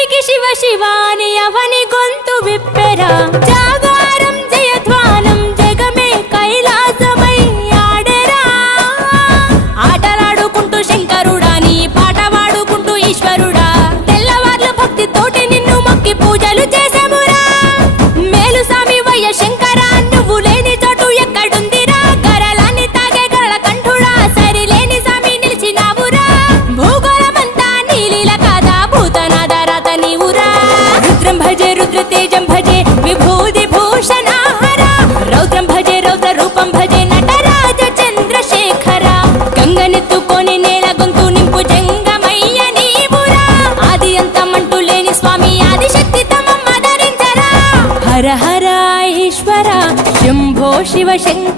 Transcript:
రాత్రికి శివ శివాని అవని గొంతు విప్పెరా జాగారం జయధ్వానం జగమే కైలాసమై ఆడెరా ఆటలాడుకుంటూ శంకరుడా నీ పాట వాడుకుంటూ ఈశ్వరుడా తెల్లవార్లు భక్తితోటి నిన్ను మొక్కి పూజలు చేసామురా మేలు సామి వయ్య శంకర నువ్వు లేని చోటు ఎక్కడుందిరా గరలాన్ని తాగే గరళ కంఠుడా సరిలేని సామి నిలిచినావురా భూగోళమంతా నీలీల కాదా భూతనాద రాత నీవురా రుద్రం భజే రుద్ర తేజం భజే విభూతి భూషణాహర రౌద్రం భజే రౌద్ర రూపం భజే నటరాజ చంద్రశేఖర గంగనెత్తుకొని నేల గొంతు నింపు జంగమయ్య నీవురా ఆది అంతమంటూ లేని స్వామి ఆదిశక్తి తమం ఆదరించరా హర హర ఈశ్వర శంభో శివ శంకర